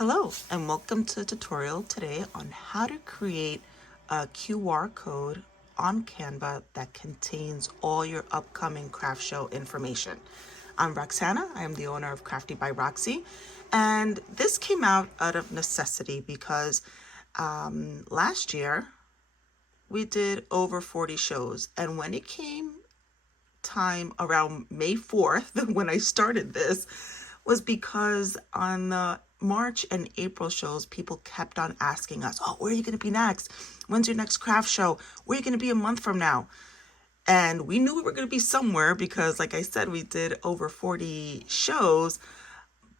Hello and welcome to the tutorial today on how to create a QR code on Canva that contains all your upcoming craft show information. I'm Roxana. I am the owner of Crafty by Roxy, and this came out of necessity because last year we did over 40 shows, and when it came time around May 4th when I started this was because on the March and April shows, people kept on asking us, oh, where are you going to be next? When's your next craft show? Where are you going to be a month from now? And we knew we were going to be somewhere because, like I said, we did over 40 shows,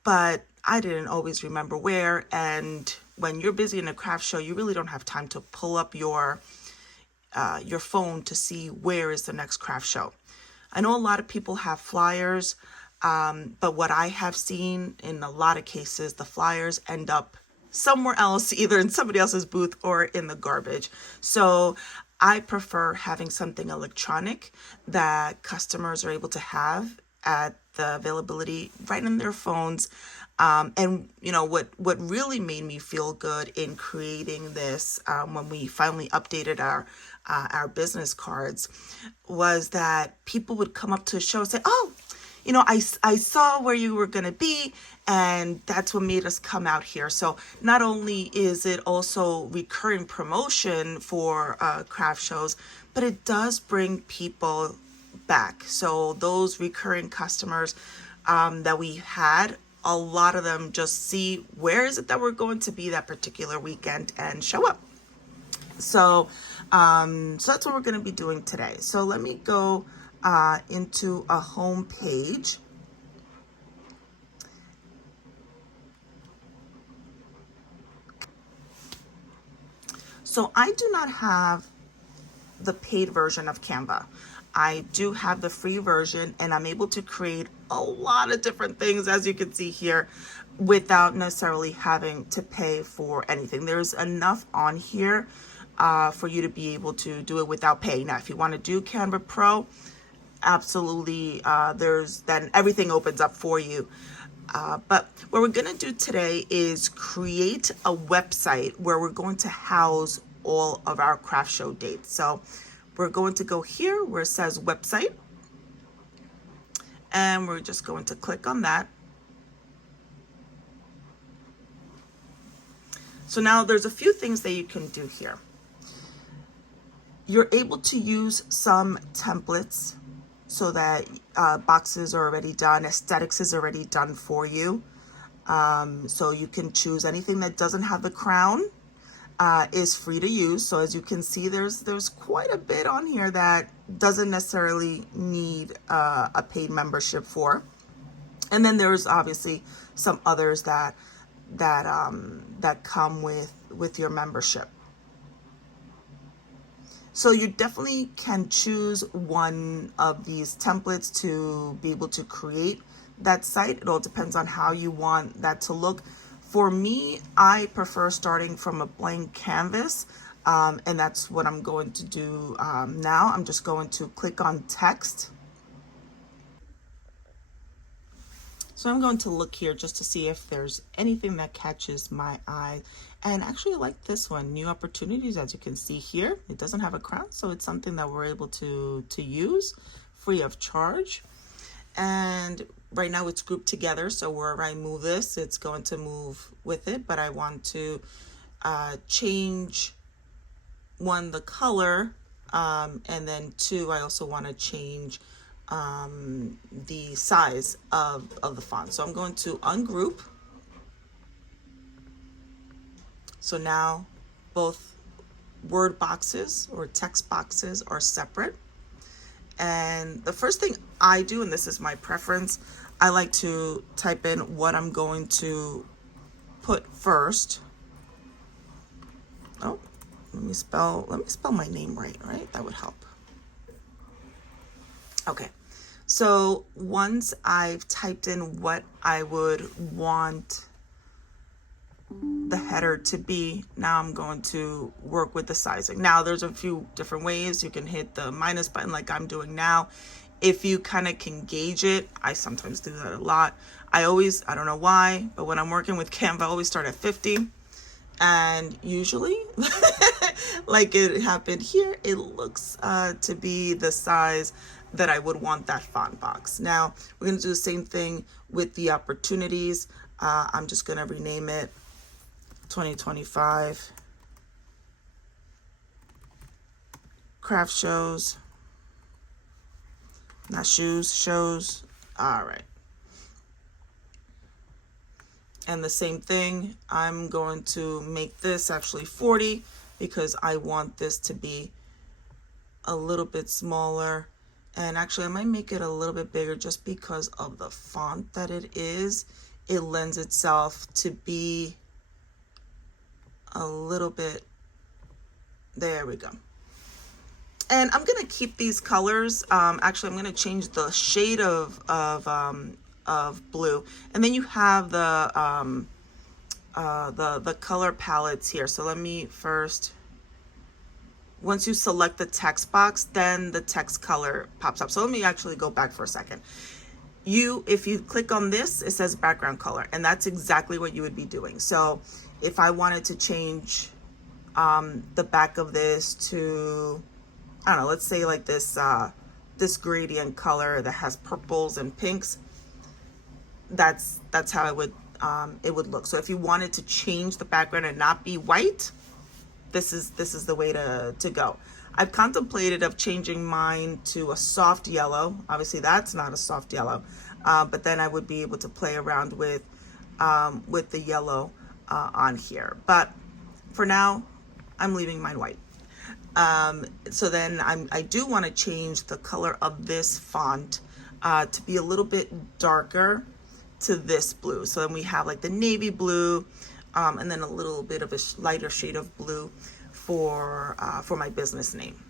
but I didn't always remember where. And when you're busy in a craft show, you really don't have time to pull up your phone to see where is the next craft show. I know a lot of people have flyers, but what I have seen in a lot of cases, the flyers end up somewhere else, either in somebody else's booth or in the garbage. So I prefer having something electronic that customers are able to have at the availability right in their phones. And you know what really made me feel good in creating this, when we finally updated our business cards, was that people would come up to the show and say, oh, you know, I saw where you were going to be, and that's what made us come out here. So not only is it also recurring promotion for craft shows, but it does bring people back. So those recurring customers that we had, a lot of them just see where is it that we're going to be that particular weekend and show up. So that's what we're going to be doing today. So let me go into a home page. So I do not have the paid version of Canva. I do have the free version, and I'm able to create a lot of different things, as you can see here, without necessarily having to pay for anything. There's enough on here for you to be able to do it without paying. Now, if you want to do Canva Pro, absolutely, then everything opens up for you. But what we're going to do today is create a website where we're going to house all of our craft show dates. So we're going to go here where it says website, and we're just going to click on that. So now there's a few things that you can do here. You're able to use some templates so that boxes are already done, aesthetics is already done for you. So you can choose anything that doesn't have the crown, is free to use. So as you can see, there's quite a bit on here that doesn't necessarily need a paid membership for. And then there's obviously some others that come with your membership. So you definitely can choose one of these templates to be able to create that site. It all depends on how you want that to look. For me, I prefer starting from a blank canvas, and that's what I'm going to do now. I'm just going to click on text. So I'm going to look here just to see if there's anything that catches my eye. And actually I like this one, new opportunities. As you can see here, it doesn't have a crown, so it's something that we're able to use free of charge. And right now it's grouped together, so wherever I move this, it's going to move with it. But I want to change, one, the color, and then two, I also want to change the size of the font. So I'm going to ungroup. So now both word boxes or text boxes are separate. And the first thing I do, and this is my preference, I like to type in what I'm going to put first. Oh, let me spell my name right? That would help. Okay. So once I've typed in what I would want the header to be, now I'm going to work with the sizing. Now there's a few different ways. You can hit the minus button like I'm doing now. If you kind of can gauge it, I sometimes do that a lot. I don't know why, but when I'm working with Canva, I always start at 50. And usually, like it happened here, it looks to be the size that I would want that font box. Now, we're going to do the same thing with the opportunities. I'm just going to rename it 2025 craft shows, not shoes, shows. All right. And the same thing, I'm going to make this actually 40 because I want this to be a little bit smaller. And actually I might make it a little bit bigger just because of the font that it is. It lends itself to be a little bit, there we go. And I'm gonna keep these colors. Actually, I'm gonna change the shade of blue, and then you have the color palettes here. So let me first. Once you select the text box, then the text color pops up. So let me actually go back for a second. If you click on this, it says background color, and that's exactly what you would be doing. So if I wanted to change the back of this to, I don't know, let's say like this gradient color that has purples and pinks, that's how it would look. So if you wanted to change the background and not be white, this is the way to go. I've contemplated of changing mine to a soft yellow. Obviously that's not a soft yellow, but then I would be able to play around with the yellow on here. But for now, I'm leaving mine white. So then I do want to change the color of this font to be a little bit darker to this blue. So then we have like the navy blue, and then a little bit of a lighter shade of blue for my business name.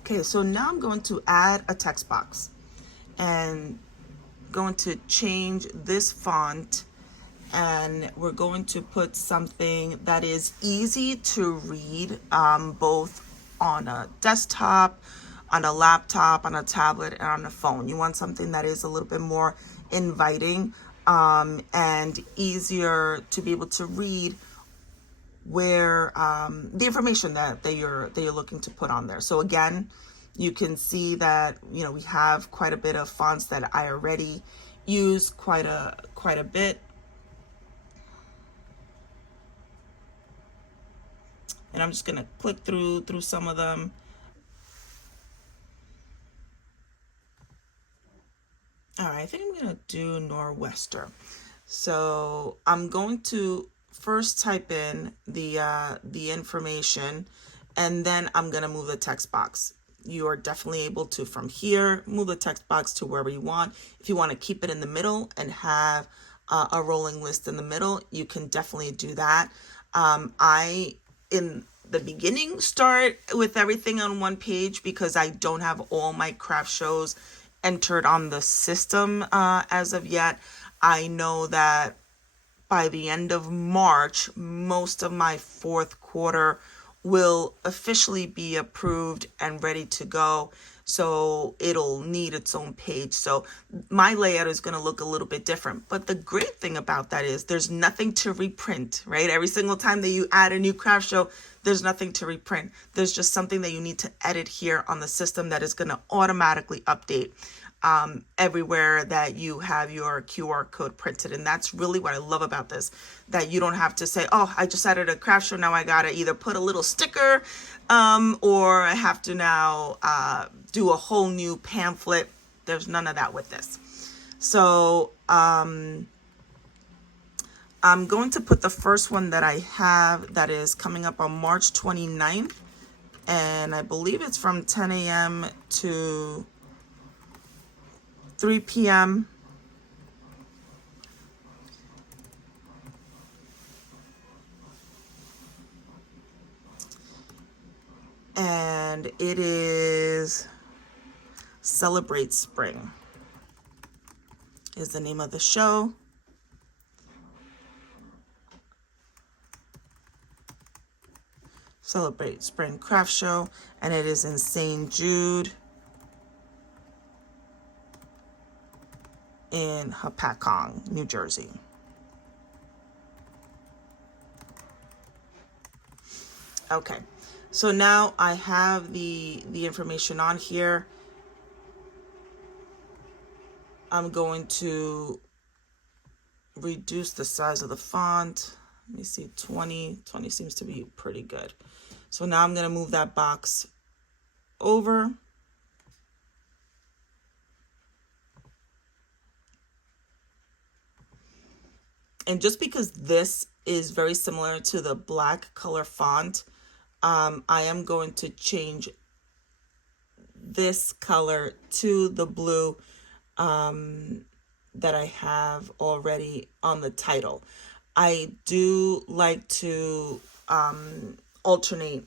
Okay, so now I'm going to add a text box and going to change this font, and we're going to put something that is easy to read, both on a desktop, on a laptop, on a tablet, and on a phone. You want something that is a little bit more inviting, and easier to be able to read where the information that you're looking to put on there. So again, you can see that we have quite a bit of fonts that I already use quite a bit. And I'm just gonna click through some of them. All right, I think I'm gonna do Nor'wester. So I'm going to first type in the information, and then I'm gonna move the text box. You are definitely able to, from here, move the text box to wherever you want. If you want to keep it in the middle and have a rolling list in the middle, you can definitely do that. I, in the beginning, start with everything on one page because I don't have all my craft shows entered on the system as of yet. I know that by the end of March, most of my fourth quarter will officially be approved and ready to go. So it'll need its own page. So my layout is going to look a little bit different. But the great thing about that is there's nothing to reprint, right? Every single time that you add a new craft show, there's nothing to reprint. There's just something that you need to edit here on the system that is going to automatically update everywhere that you have your QR code printed. And that's really what I love about this, that you don't have to say, oh, I just added a craft show, now I gotta either put a little sticker or I have to now do a whole new pamphlet. There's none of that with this. So I'm going to put the first one that I have that is coming up on March 29th, and I believe it's from 10 a.m. to 3 p.m. And it is Celebrate Spring is the name of the show. Celebrate Spring Craft Show, and it is in St. Jude. in Hapakong, New Jersey. Okay, so now I have the information on here. I'm going to reduce the size of the font. Let me see, 20 seems to be pretty good. So now I'm going to move that box over. And just because this is very similar to the black color font, I am going to change this color to the blue that I have already on the title. I do like to alternate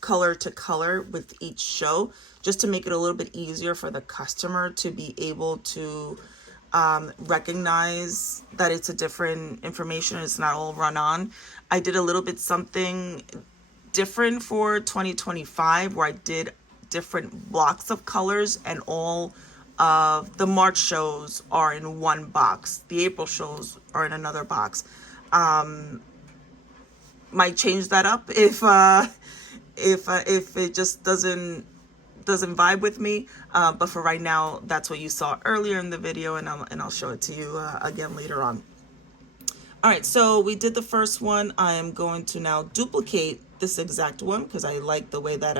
color to color with each show, just to make it a little bit easier for the customer to be able to recognize that it's a different information. It's not all run on. I did a little bit something different for 2025 where I did different blocks of colors, and all of the March shows are in one box. The April shows are in another box. Might change that up if it just doesn't vibe with me, but for right now, that's what you saw earlier in the video, and I'll show it to you again later on. All right, so we did the first one. I am going to now duplicate this exact one because I like the way that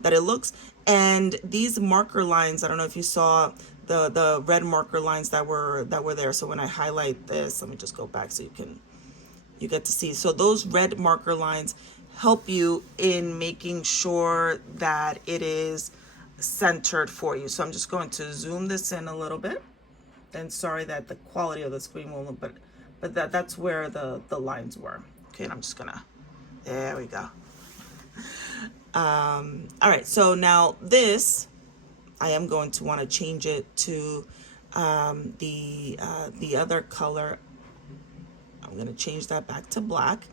that it looks. And these marker lines, I don't know if you saw the red marker lines that were there. So when I highlight this, let me just go back so you get to see. So those red marker lines help you in making sure that it is centered for you. So I'm just going to zoom this in a little bit. And sorry that the quality of the screen won't, but that's where the lines were. Okay, and I'm just gonna, there we go. All right, so now this, I am going to want to change it to the other color. I'm going to change that back to black.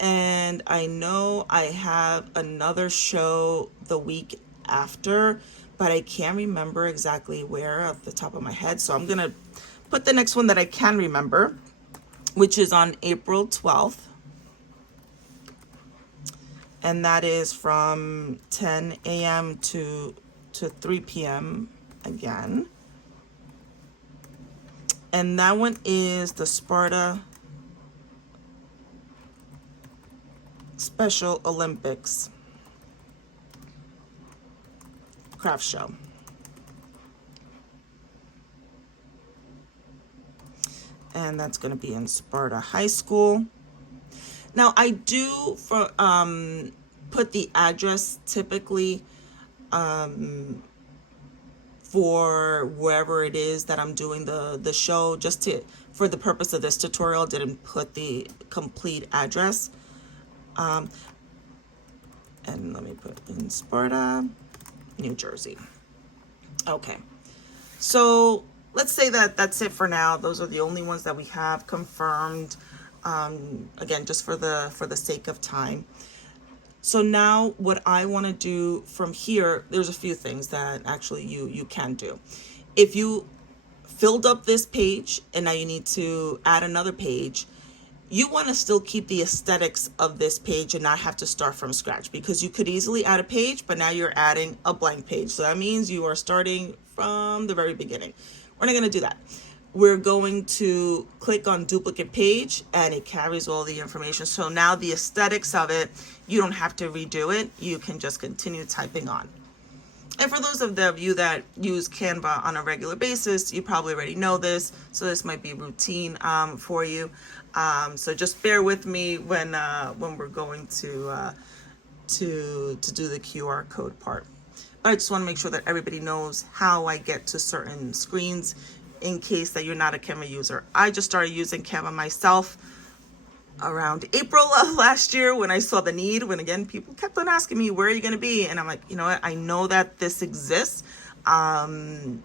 And I know I have another show the week after, but I can't remember exactly where off the top of my head. So I'm going to put the next one that I can remember, which is on April 12th. And that is from 10 a.m. to 3 p.m. again. And that one is the Sparta Special Olympics craft show. And that's going to be in Sparta High School. Now I do put the address typically for wherever it is that I'm doing the show, just for the purpose of this tutorial, didn't put the complete address. And let me put in Sparta, New Jersey. Okay, so let's say that that's it for now. Those are the only ones that we have confirmed. Again, just for the sake of time. So now what I want to do from here, there's a few things that actually you can do. If you filled up this page and now you need to add another page, you want to still keep the aesthetics of this page and not have to start from scratch, because you could easily add a page, but now you're adding a blank page. So that means you are starting from the very beginning. We're not going to do that. We're going to click on duplicate page and it carries all the information. So now the aesthetics of it, you don't have to redo it. You can just continue typing on. And for those of you that use Canva on a regular basis, you probably already know this. So this might be routine for you. So just bear with me when we're going to do the QR code part. But I just want to make sure that everybody knows how I get to certain screens in case that you're not a Canva user. I just started using Canva myself around April of last year when I saw the need, when again, people kept on asking me, where are you going to be? And I'm like, you know what? I know that this exists. And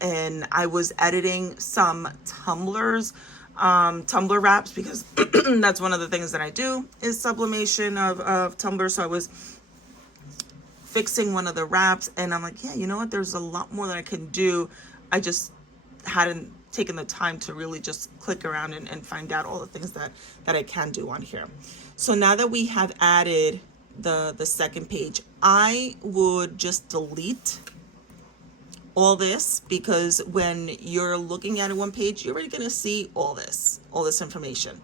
I was editing some Tumblr wraps, because that's one of the things that I do is sublimation of Tumblr. So I was fixing one of the wraps, and I'm like, yeah, you know what? There's a lot more that I can do. I just hadn't taken the time to really just click around and find out all the things that I can do on here. So now that we have added the second page, I would just delete all this, because when you're looking at one page, you're already going to see all this information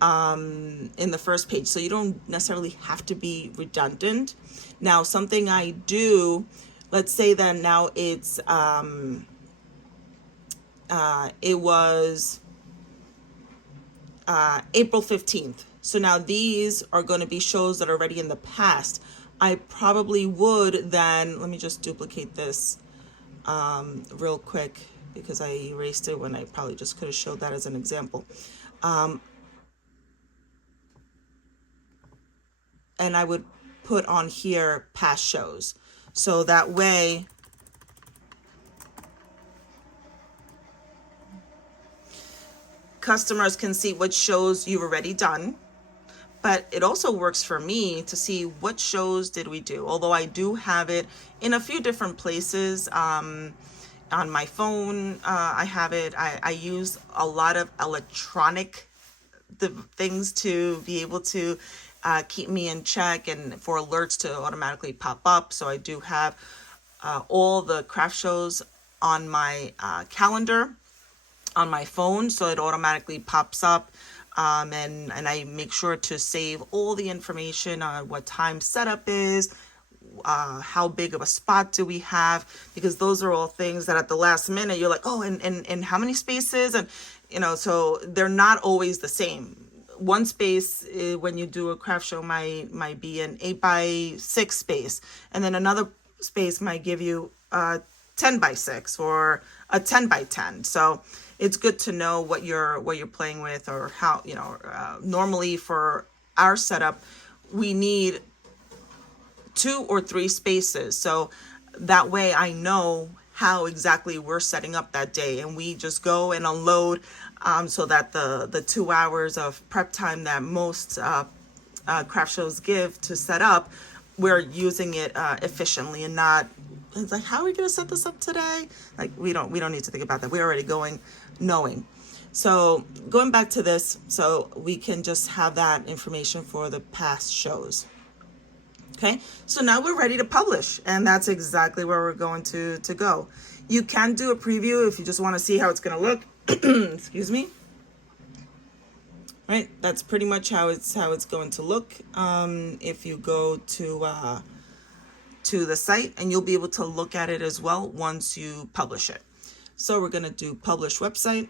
in the first page. So you don't necessarily have to be redundant. Now, something I do, let's say that now it's it was April 15th. So now these are going to be shows that are already in the past. I probably would then, let me just duplicate this real quick, because I erased it when I probably just could have showed that as an example. And I would put on here past shows. So that way customers can see what shows you've already done. But it also works for me to see what shows did we do. Although I do have it in a few different places. On my phone, I have it. I use a lot of electronic things to be able to keep me in check, and for alerts to automatically pop up. So I do have all the craft shows on my calendar on my phone, so it automatically pops up. And I make sure to save all the information on what time setup is, how big of a spot do we have, because those are all things that at the last minute you're like, oh, and how many spaces, and so they're not always the same. One space, when you do a craft show, might be an 8x6 space, and then another space might give you a 10x6 or a 10x10. So it's good to know what you're playing with, or how normally for our setup we need 2 or 3 spaces, so that way I know how exactly we're setting up that day, and we just go and unload, so that the 2 hours of prep time that most craft shows give to set up, we're using it efficiently, and not, it's like, how are we going to set this up today? Like, we don't need to think about that. We're already going knowing. So going back to this, so we can just have that information for the past shows. Okay, so now we're ready to publish, and that's exactly where we're going to go. You can do a preview if you just want to see how it's going to look. Excuse me. Right, that's pretty much how it's going to look. If you go to the site, and you'll be able to look at it as well once you publish it. So we're going to do publish website.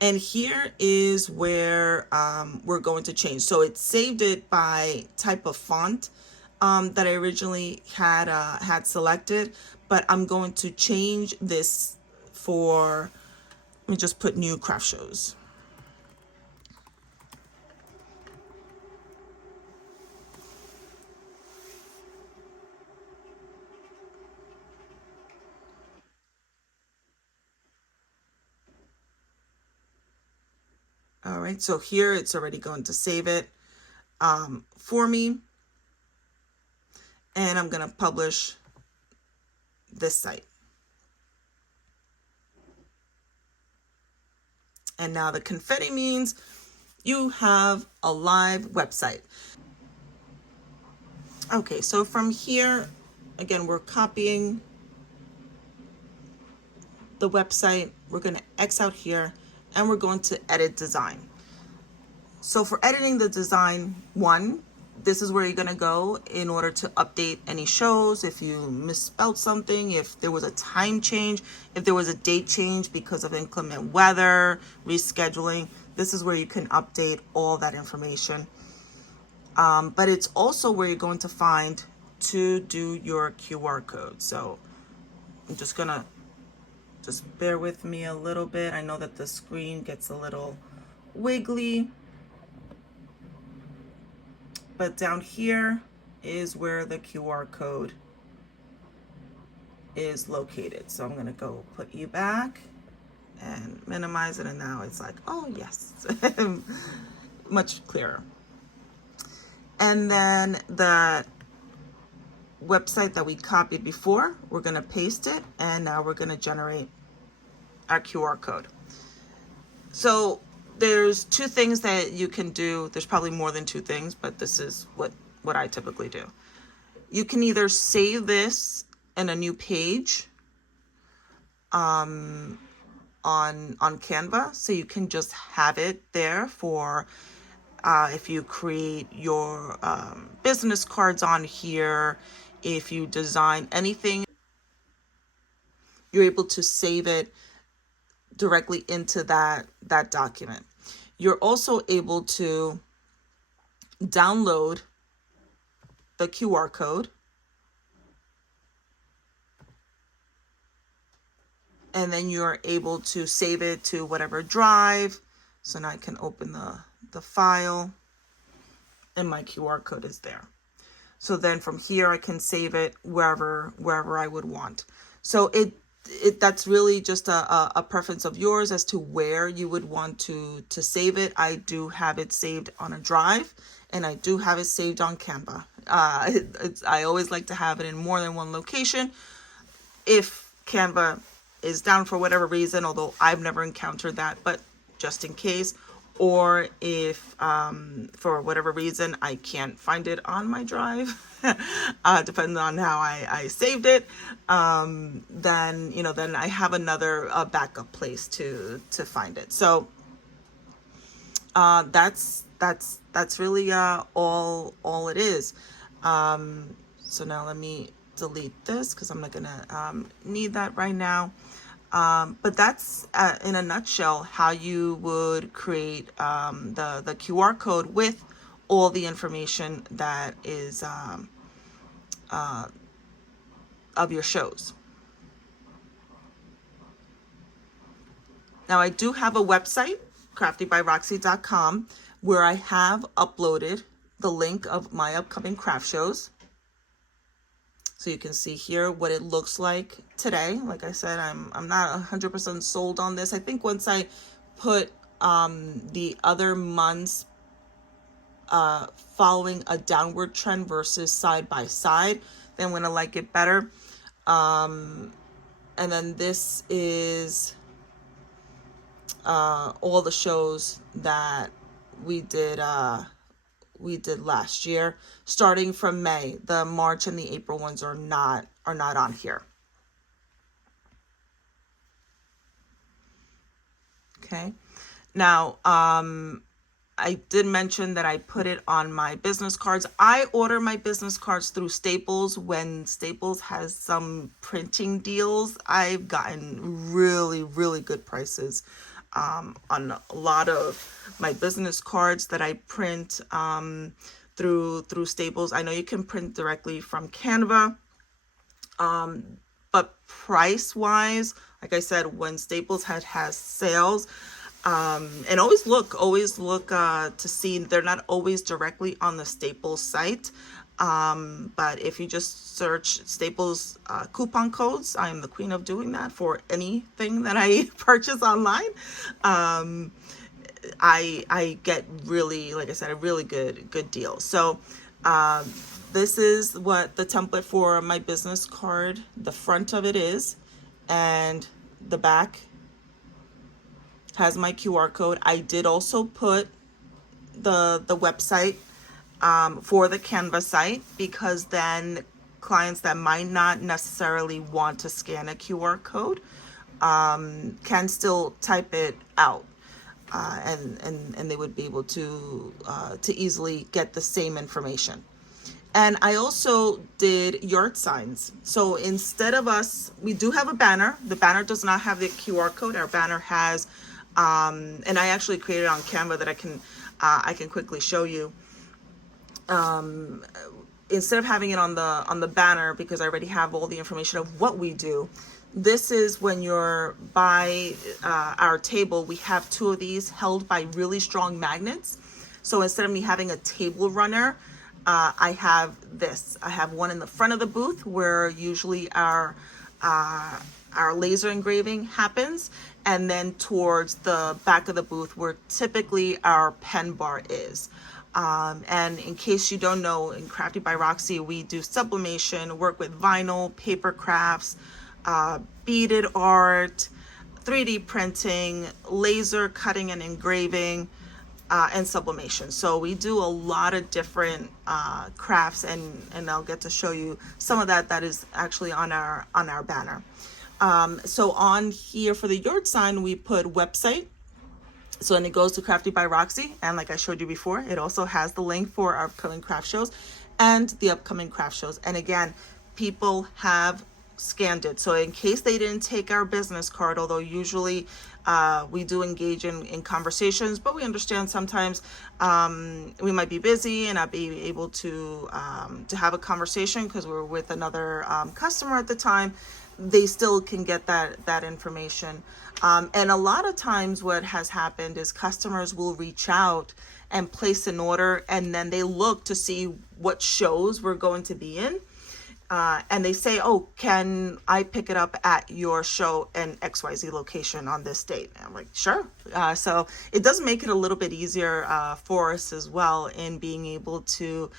And here is where we're going to change. So it saved it by type of font that I originally had selected, but I'm going to change this for, let me just put new craft shows. All right, so here it's already going to save it for me. And I'm going to publish this site. And now the confetti means you have a live website. Okay, so from here, again, we're copying the website. We're going to X out here, and we're going to edit design. So for editing the design, this is where you're going to go in order to update any shows. If you misspelled something, if there was a time change, if there was a date change because of inclement weather, rescheduling, this is where you can update all that information. But it's also where you're going to find to do your QR code. So I'm just going to bear with me a little bit. I know that the screen gets a little wiggly. But down here is where the QR code is located. So I'm going to go put you back and minimize it. And now it's like, oh, yes. much clearer. And then the website that we copied before, we're going to paste it, and now we're going to generate our QR code. So there's two things that you can do. There's probably more than two things, but this is what I typically do. You can either save this in a new page on Canva, so you can just have it there for if you create your business cards on here, if you design anything, you're able to save it directly into that document. You're also able to download the QR code, and then you're able to save it to whatever drive. So now I can open the file, and my QR code is there. So then from here I can save it wherever I would want. So that's really just a preference of yours as to where you would want to save it. I do have it saved on a drive, and I do have it saved on Canva. I always like to have it in more than one location. If Canva is down for whatever reason, although I've never encountered that, but just in case, or if for whatever reason I can't find it on my drive, depending on how I saved it, then I have another backup place to find it. So that's really all it is. So now let me delete this because I'm not gonna need that right now. But that's in a nutshell how you would create the QR code with all the information that is of your shows. Now I do have a website, craftybyroxy.com, where I have uploaded the link of my upcoming craft shows. So you can see here what it looks like today. Like I said, I'm not 100% sold on this. I think once I put the other months following a downward trend versus side by side, then I'm gonna like it better. And then this is all the shows that we did last year, starting from May. The March and the April ones are not on here. Okay. Now, I did mention that I put it on my business cards. I order my business cards through Staples. When Staples has some printing deals, I've gotten really, really good prices on a lot of my business cards that I print through Staples. I know you can print directly from Canva, but price wise, like I said, when Staples has sales, and always look to see, they're not always directly on the Staples site. But if you just search Staples coupon codes, I am the queen of doing that for anything that I purchase online. I get really, like I said, a really good deal. So this is what the template for my business card, the front of it is, and the back has my QR code. I did also put the website for the Canva site, because then clients that might not necessarily want to scan a QR code can still type it out, and they would be able to easily get the same information. And I also did yard signs. So instead of we do have a banner. The banner does not have the QR code. Our banner has, and I actually created on Canva that I can quickly show you. Instead of having it on the banner, because I already have all the information of what we do, this is when you're by our table. We have two of these held by really strong magnets. So instead of me having a table runner, I have this. I have one in the front of the booth where usually our our laser engraving happens, and then towards the back of the booth where typically our pen bar is. And in case you don't know, in Crafty by Roxy, we do sublimation, work with vinyl, paper crafts, beaded art, 3D printing, laser cutting and engraving, and sublimation. So we do a lot of different crafts, and I'll get to show you some of that is actually on our banner. So on here for the yard sign, we put website. So and it goes to Crafty by Roxy, and like I showed you before, it also has the link for our upcoming craft shows and the upcoming craft shows. And again, people have scanned it. So in case they didn't take our business card, although usually we do engage in conversations, but we understand sometimes we might be busy and not be able to have a conversation because we're with another customer at the time. They still can get that information. And a lot of times what has happened is customers will reach out and place an order, and then they look to see what shows we're going to be in. And they say, oh, can I pick it up at your show in XYZ location on this date? And I'm like, sure. So it does make it a little bit easier for us as well in being able to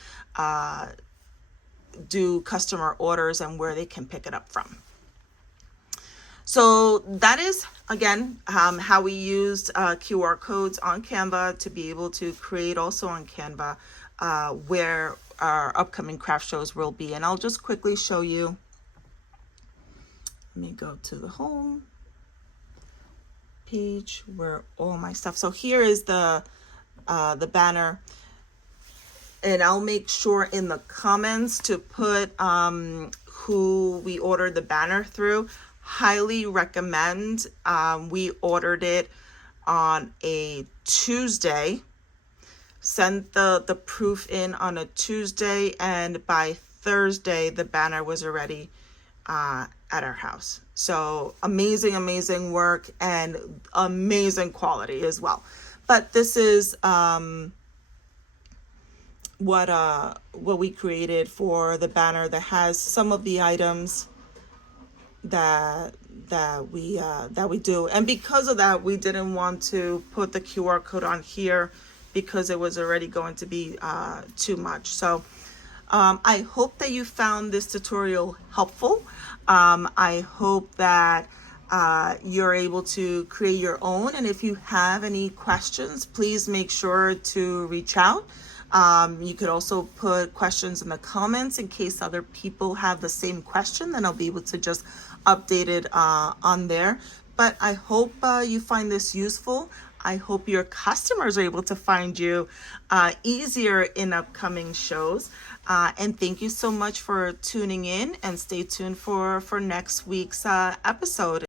do customer orders and where they can pick it up from. So that is, again, how we used QR codes on Canva to be able to create also on Canva where our upcoming craft shows will be. And I'll just quickly show you. Let me go to the home page where all my stuff. So here is the banner. And I'll make sure in the comments to put who we ordered the banner through. Highly recommend. We ordered it on a Tuesday, sent the proof in on a Tuesday, and by Thursday the banner was already at our house. So amazing work and amazing quality as well. But this is what we created for the banner that has some of the items that we do. And because of that, we didn't want to put the QR code on here because it was already going to be too much. So I hope that you found this tutorial helpful. I hope that you're able to create your own, and if you have any questions, please make sure to reach out. You could also put questions in the comments in case other people have the same question, then I'll be able to just update it on there. But I hope you find this useful. I hope your customers are able to find you easier in upcoming shows. And thank you so much for tuning in, and stay tuned for next week's episode.